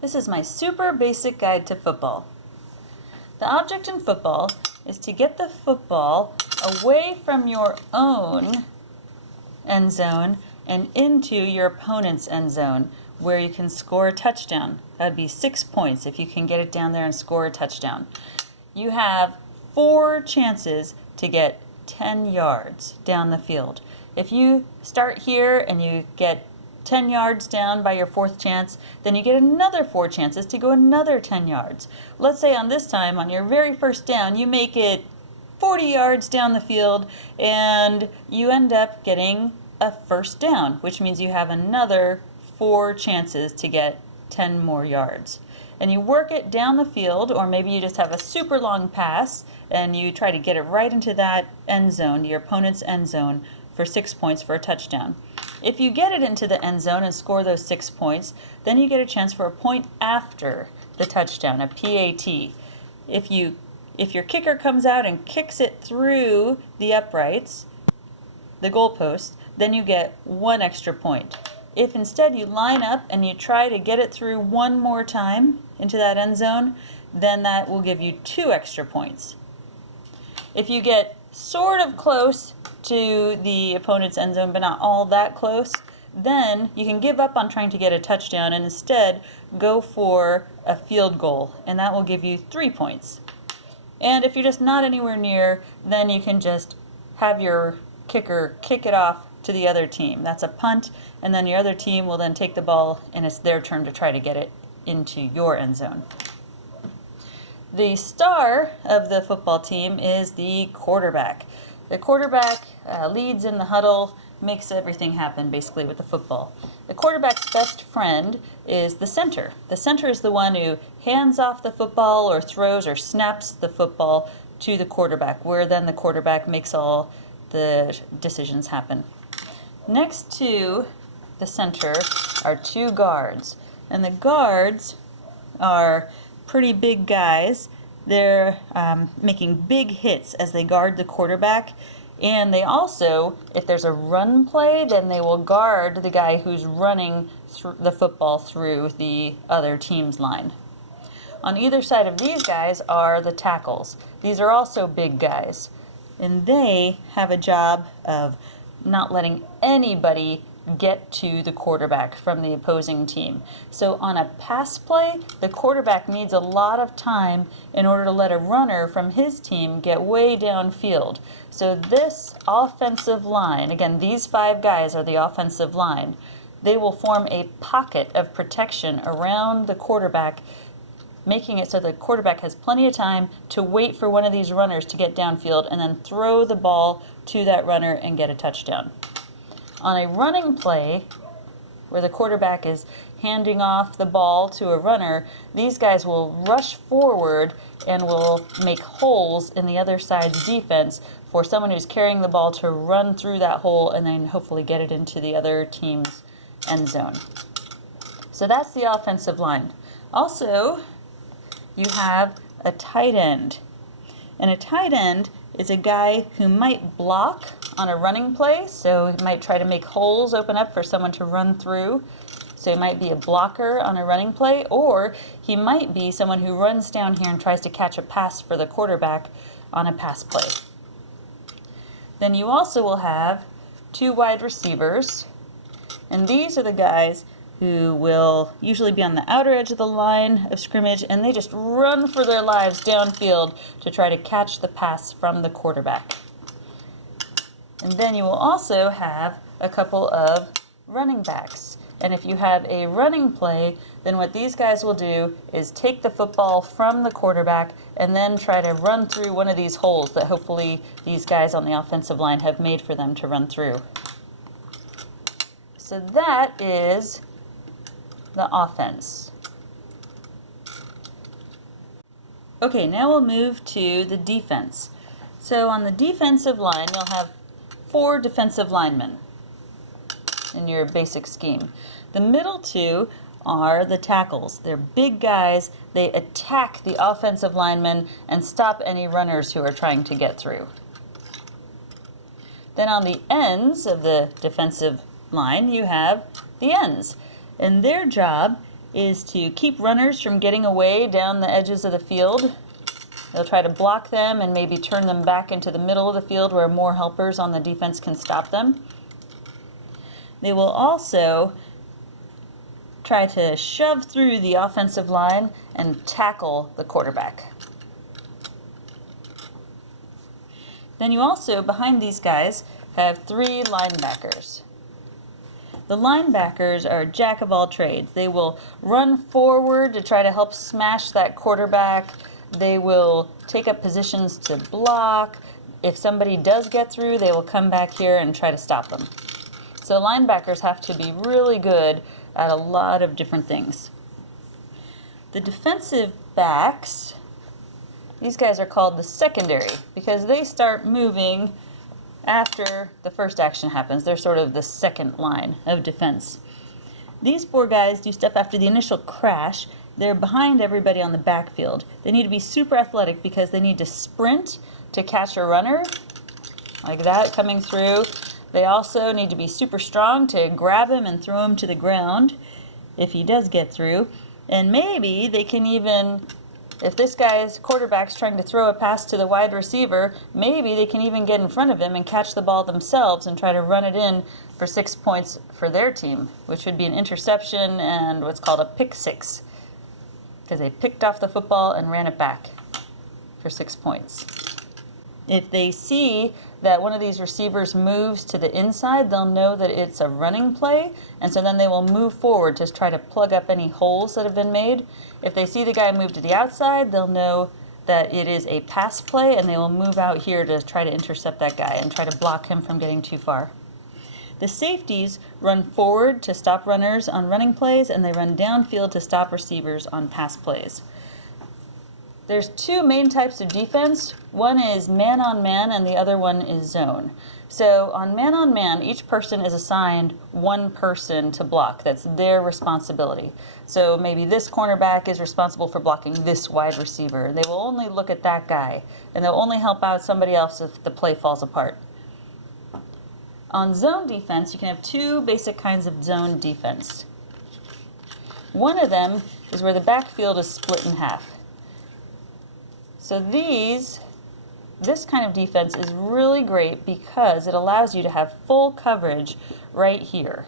This is my super basic guide to football. The object in football is to get the football away from your own end zone and into your opponent's end zone where you can score a touchdown. That would be 6 points if you can get it down there and score a touchdown. You have 4 chances to get 10 yards down the field. If you start here and you get 10 yards down by your 4th chance, then you get another 4 chances to go another 10 yards. Let's say on this time, on your very first down, you make it 40 yards down the field and you end up getting a first down, which means you have another 4 chances to get 10 more yards. And you work it down the field, or maybe you just have a super long pass and you try to get it right into that end zone, your opponent's end zone, for 6 points for a touchdown. If you get it into the end zone and score those 6 points, then you get a chance for a point after the touchdown, a PAT. If your kicker comes out and kicks it through the uprights, the goalpost, then you get 1 extra point. If instead you line up and you try to get it through one more time into that end zone, then that will give you 2 extra points. If you get sort of close to the opponent's end zone but not all that close, then you can give up on trying to get a touchdown and instead go for a field goal, and that will give you 3 points. And if you're just not anywhere near, then you can just have your kicker kick it off to the other team. That's a punt, and then your other team will then take the ball and it's their turn to try to get it into your end zone. The star of the football team is the quarterback. The quarterback leads in the huddle, makes everything happen basically with the football. The quarterback's best friend is the center. The center is the one who hands off the football or throws or snaps the football to the quarterback, where then the quarterback makes all the decisions happen. Next to the center are 2 guards, and the guards are pretty big guys. They're making big hits as they guard the quarterback, and they also, if there's a run play, then they will guard the guy who's running the football through the other team's line. On either side of these guys are the tackles. These are also big guys, and they have a job of not letting anybody get to the quarterback from the opposing team. So on a pass play, the quarterback needs a lot of time in order to let a runner from his team get way downfield. So this offensive line, again, these 5 guys are the offensive line, they will form a pocket of protection around the quarterback, making it so the quarterback has plenty of time to wait for one of these runners to get downfield and then throw the ball to that runner and get a touchdown. On a running play, where the quarterback is handing off the ball to a runner, these guys will rush forward and will make holes in the other side's defense for someone who's carrying the ball to run through that hole and then hopefully get it into the other team's end zone. So that's the offensive line. Also, you have a tight end. And a tight end is a guy who might block on a running play, so he might try to make holes open up for someone to run through. So he might be a blocker on a running play, or he might be someone who runs down here and tries to catch a pass for the quarterback on a pass play. Then you also will have 2 wide receivers, and these are the guys who will usually be on the outer edge of the line of scrimmage, and they just run for their lives downfield to try to catch the pass from the quarterback. And then you will also have a couple of running backs. And if you have a running play, then what these guys will do is take the football from the quarterback and then try to run through one of these holes that hopefully these guys on the offensive line have made for them to run through. So that is the offense. Okay, now we'll move to the defense. So on the defensive line, you'll have 4 defensive linemen in your basic scheme. The middle 2 are the tackles. They're big guys. They attack the offensive linemen and stop any runners who are trying to get through. Then on the ends of the defensive line, you have the ends. And their job is to keep runners from getting away down the edges of the field. They'll try to block them and maybe turn them back into the middle of the field where more helpers on the defense can stop them. They will also try to shove through the offensive line and tackle the quarterback. Then you also, behind these guys, have 3 linebackers. The linebackers are jack of all trades. They will run forward to try to help smash that quarterback. They will take up positions to block. If somebody does get through, they will come back here and try to stop them. So linebackers have to be really good at a lot of different things. The defensive backs, these guys are called the secondary because they start moving after the first action happens. They're sort of the second line of defense. These 4 guys do stuff after the initial crash. They're behind everybody on the backfield. They need to be super athletic because they need to sprint to catch a runner, like that, coming through. They also need to be super strong to grab him and throw him to the ground if he does get through. And maybe they can even, if this guy's quarterback's trying to throw a pass to the wide receiver, maybe they can even get in front of him and catch the ball themselves and try to run it in for 6 points for their team, which would be an interception and what's called a pick 6, because they picked off the football and ran it back for 6 points. If they see that one of these receivers moves to the inside, they'll know that it's a running play, and so then they will move forward to try to plug up any holes that have been made. If they see the guy move to the outside, they'll know that it is a pass play, and they will move out here to try to intercept that guy and try to block him from getting too far. The safeties run forward to stop runners on running plays, and they run downfield to stop receivers on pass plays. There's 2 main types of defense. One is man-on-man and the other one is zone. So on man-on-man, each person is assigned 1 person to block. That's their responsibility. So maybe this cornerback is responsible for blocking this wide receiver. They will only look at that guy, and they'll only help out somebody else if the play falls apart. On zone defense, you can have 2 basic kinds of zone defense. One of them is where the backfield is split in half. So this kind of defense is really great because it allows you to have full coverage right here.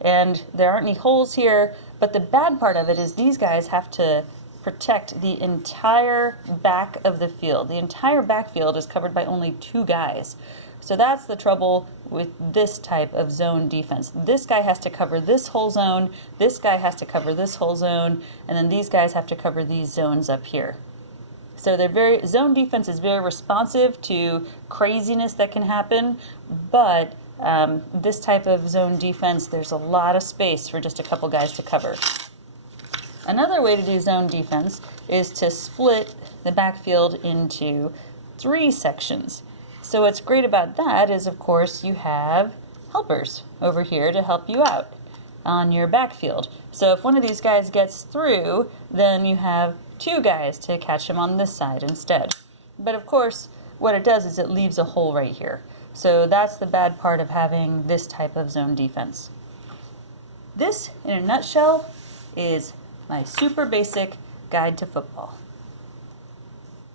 And there aren't any holes here, but the bad part of it is these guys have to protect the entire back of the field. The entire backfield is covered by only 2 guys. So that's the trouble with this type of zone defense. This guy has to cover this whole zone, this guy has to cover this whole zone, and then these guys have to cover these zones up here. So zone defense is very responsive to craziness that can happen, but this type of zone defense, there's a lot of space for just a couple guys to cover. Another way to do zone defense is to split the backfield into 3 sections. So what's great about that is, of course, you have helpers over here to help you out on your backfield. So if one of these guys gets through, then you have 2 guys to catch him on this side instead. But of course, what it does is it leaves a hole right here. So that's the bad part of having this type of zone defense. This, in a nutshell, is my super basic guide to football.